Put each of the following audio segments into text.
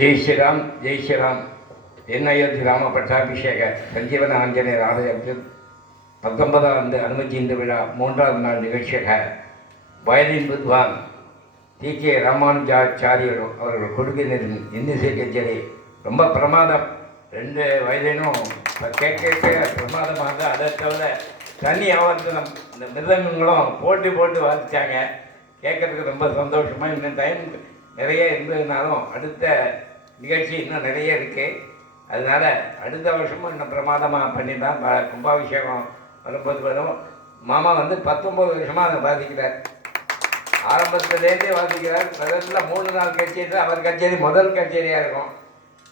ஜெய் ஸ்ரீராம் ஜெய் ஸ்ரீராம். என் அயோத்தி ராம பட்டாபிஷேக சஞ்சீவன ஆஞ்சநேயர் ஆலயத்தில் பத்தொன்பதாம் ஆண்டு அனுமதிந்த விழா மூன்றாவது நாள் நிகழ்ச்சியாக வயலின் வித்வான் டி. கே. ராமானுஜாச்சாரியர் அவர்கள் கொடுக்கின்ற இன்னிசை கச்சேரி. ரொம்ப பிரமாதம். ரெண்டு வயலினும் கேட்க பிரமாதமாக தான் அதை தவிர தனி ஆவர்த்தனம். இந்த மிருதங்களும் போட்டி போட்டு வாசித்தாங்க கேட்கறதுக்கு ரொம்ப சந்தோஷமாக இன்னும் டைம் நிறைய இருந்ததுனாலும் அடுத்த நிகழ்ச்சி இன்னும் நிறைய இருக்குது அதனால் அடுத்த வருஷமும் இன்னும் பிரமாதமாக பண்ணி தான் ப- கும்பாபிஷேகம் வரும்போது வரும். மாமா வந்து பத்தொம்பது வருஷமாக அதை பாதிக்கிறார் ஆரம்பத்துலேருந்தே வாசிக்கிறார். முதல்ல மூணு நாள் கச்சேரி அவர் கச்சேரி முதல் கச்சேரியாக இருக்கும்.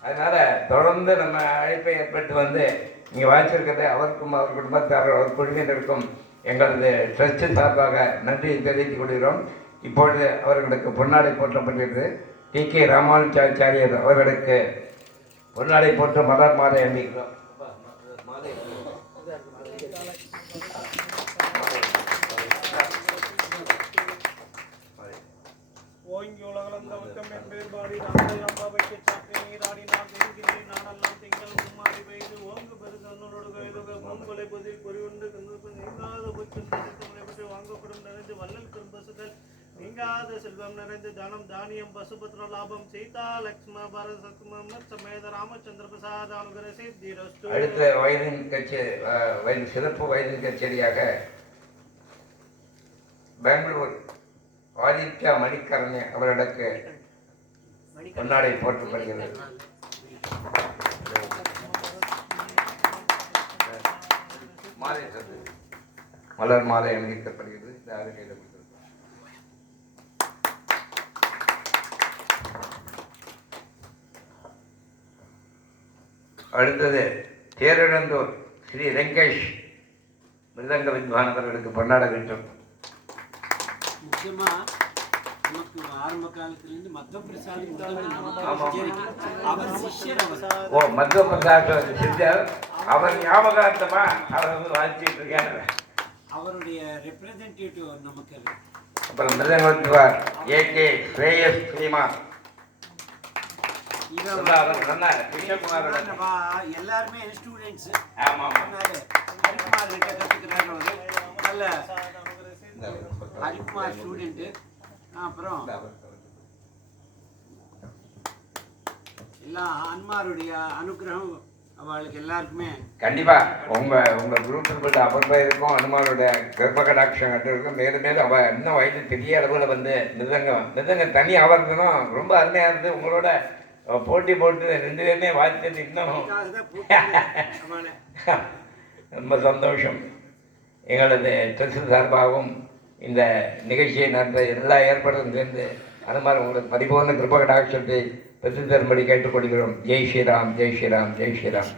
அதனால் தொடர்ந்து நம்ம அழைப்பை ஏற்பட்டு வந்து இங்கே வாசிச்சிருக்கிறது அவருக்கும் அவர் குடும்பத்தார் அவர் குழுவினருக்கும் எங்களது ட்ரஸ்ட் சார்பாக நன்றி தெரிவித்துக் கொள்கிறோம். இப்பொழுது அவர்களுக்கு பொன்னாடை போற்றப்படுகிறது டி கே ராமானுஜாச்சாரியர் அவர்களுக்கு பொன்னாடை போட்டு மலர் மாலை அணிக்கிறோம் ஓங்கி உலகளந்த வக்கம் என் பாடி சாப்பி நீராடி நான் திங்கள் மும்மாடி பெய்து ஓங்கு பெருந்தன்னோடு கைது மூங்கொலை பதில் பொறிவுண்டு கண்ணுக்கு நீங்காத பொய்க்கும் நீங்காத செல்வம் நிறைந்து தனம் தானியம் பசுபத்ர லாபம் சீதா லக்ஷ்ம பரத சத்ம சமேத ராமச்சந்திர பிரசாத் அனுகிர சித்திரஸ்து அடுத்த வயதின் கச்சேரி சிறப்பு வயலின் கச்சேரியாக பெங்களூர் ஆதித்யா மணிக்கரணே அவரிடக்கு பொன்னாடை போற்றப்படுகிறது. மாலை மலர் மாலை அணிவிக்கப்படுகிறது. இந்த ஆறு அடுத்தது தேரிழந்தூர் ஸ்ரீ வெங்கேஷ் மிருதங்க வித்வான் அவர்களுக்கு பொன்னாட வேண்டும் முக்கியமா நமக்கு ஆரம்ப காலத்திலிருந்து மத்த பிரசாதி ஓ மத்திய பிரசாத் சித்தர். அவர் ஞாபகார்த்தமா அவர் வந்து வாழ்த்திட்டு இருக்காரு. அவருடைய ரெப்ரசன்டேட்டிவ் நமக்கு. அப்புறம் மிருதங்க வித்வான் ஏ கே ஸ்ரேயஸ் ஸ்ரீமான். எல்லாருமே ஸ்டூடெண்ட்ஸ் ஹரிக்குமார் கிட்ட அவரு. நல்ல ஹரிக்குமார் ஸ்டூடெண்ட் அப்புறம் எல்லாம் அன்மாருடைய அனுகிரகம் அவளுக்கு எல்லாருக்குமே. கண்டிப்பா. உங்க உங்க குரூப் அப்புறம் இருக்கும். அனுமாரோட கர்ப்ப கடாட்சம் கண்டு இருக்கும். மேலும் மேலும் அவ இன்னும் வயது பெரிய அளவில் வந்து மிருதங்கம் மிருதங்கம் தனி ஆவர்த்தனம் ரொம்ப அருமையா இருந்து உங்களோட போட்டி போட்டு ரெண்டு பேருமே வாழ்த்துட்டு இன்னும் ரொம்ப சந்தோஷம். எங்களது ட்ரஸ்ட் சார்பாகவும் இந்த நிகழ்ச்சியை நடந்த எல்லா ஏற்பாடும் சேர்ந்து அனுமார் உங்களுக்கு பரிபூர்ண கிருப கடாட்சத்தை பெற்று தரும்படி கேட்டுக்கொள்கிறோம். ஜெய் ஸ்ரீராம் ஜெய் ஸ்ரீராம் ஜெய் ஸ்ரீராம்.